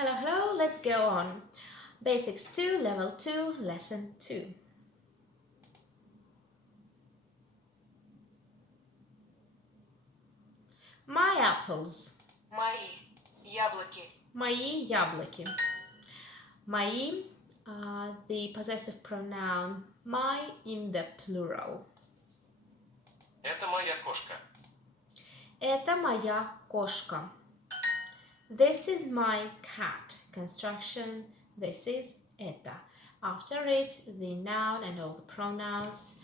Hello, hello, let's go on. Basics 2, Level 2, Lesson 2. My apples. Мои яблоки. Мои яблоки. Мои, the possessive pronoun my in the plural. Это моя кошка. Это моя кошка. This is my cat. Construction. This is это. After it, the noun and all the pronouns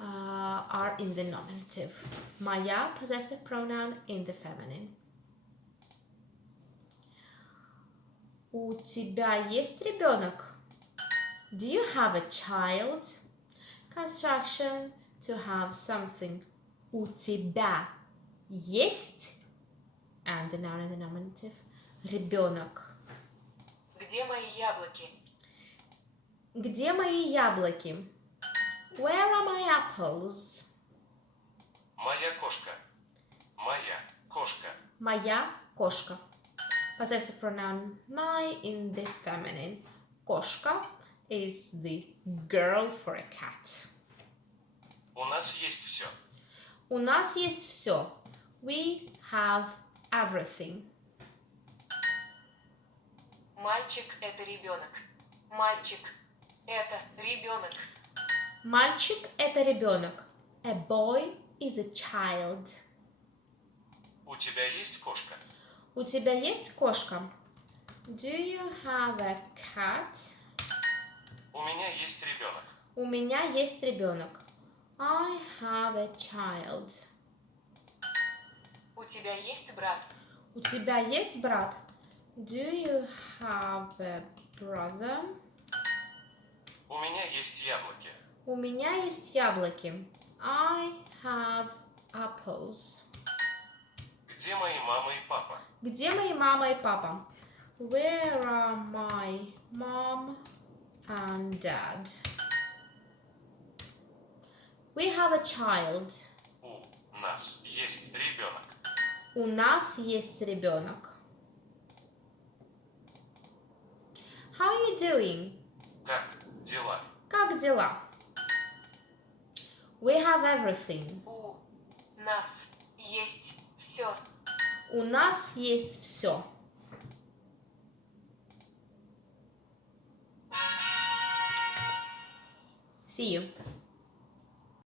are in the nominative. Моя possessive pronoun in the feminine. У тебя есть ребенок? Do you have a child? Construction to have something. У тебя есть and the noun in the nominative. Ребенок. Где мои яблоки? Где мои яблоки? Where are my apples? Моя кошка. Моя кошка. Моя кошка. Possessive pronoun my in the feminine. Кошка is the girl for a cat. У нас есть все. У нас есть все. We have everything. Мальчик – это ребенок. Мальчик – это ребенок. Мальчик – это ребенок. A boy is a child. У тебя есть кошка? У тебя есть кошка? Do you have a cat? У меня есть ребенок. У меня есть ребенок. I have a child. У тебя есть брат? У тебя есть брат? Do you have a brother? У меня есть яблоки. У меня есть яблоки. I have apples. Где мои мама и папа? Где мои мама и папа? Where are my mom and dad? We have a child. У нас есть ребенок. У нас есть ребенок. How are you doing? Как дела? Как дела? We have everything. У нас есть все. У нас есть все. See you.